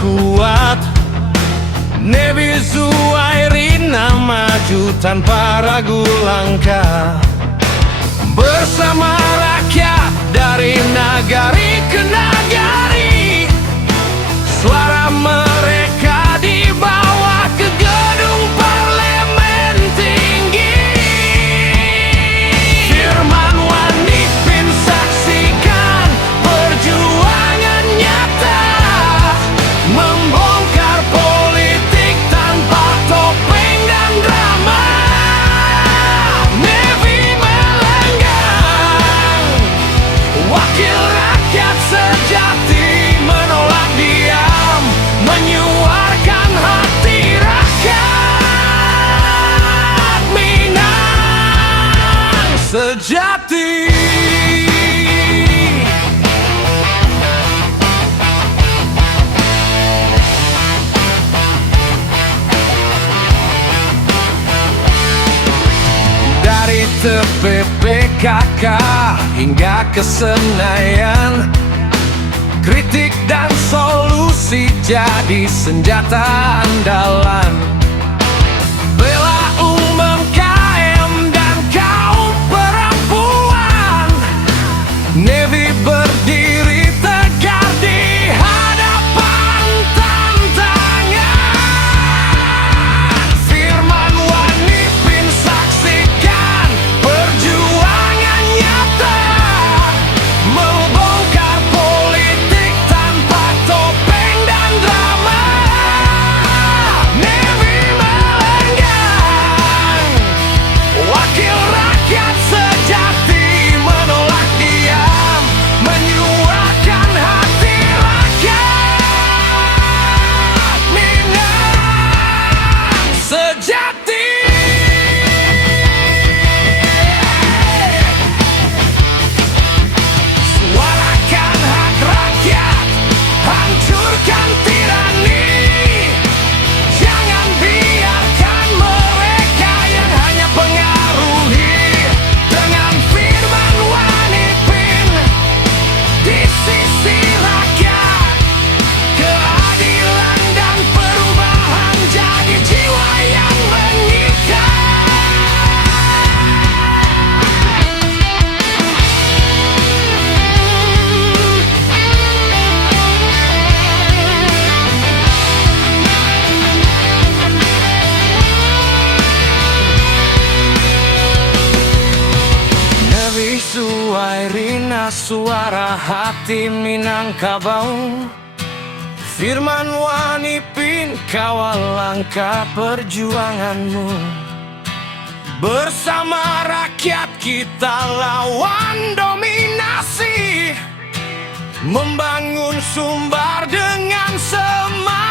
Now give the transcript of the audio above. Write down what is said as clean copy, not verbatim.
kuat. Nevi Zuhairina maju tanpa ragu langkah. Bersama rakyat dari nagari ke nagari, suara mereka dibawa ke gedung parlemen tinggi. Firman Wanipin saksikan perjuangan nyata, membongkar politik tanpa topeng dan drama. Nevi melenggang, wakil rakyat sejati, menolak diam, menyuarakan hati rakyat Minang sejati. Dari tepi PKK hingga ke Senayan, kritik dan solusi jadi senjata andalan. Bela UMKM dan kaum perempuan, Nevi berdiri tegar di hadapan tantangan. Firman Wanipin saksikan perjuangan nyata, membongkar politik tanpa topeng dan drama. Nevi melenggang, wakil rakyat sejati, menolak diam, menyuarakan hati rakyat Minang sejati. Suarakan hak rakyat, hancurkan tirani. Jangan biarkan mereka yang hanya pengaruhi. Dengan Firman Wanipin di sisi rakyat, keadilan dan perubahan jadi jiwa yang mengikat. Nevi Zuhairina, suara hati Minangkabau. Firman Wanipin, kawal langkah perjuanganmu. Bersama rakyat kita lawan dominasi, membangun Sumbar dengan semangat.